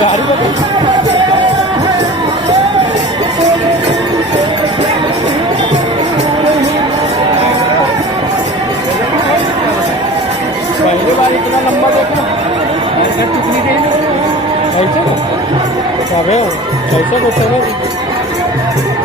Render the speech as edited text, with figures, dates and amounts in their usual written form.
गाड़ी को पहली बार इतना लंबा देखा ऐसा कितनी देर ऐसे कैसे कैसे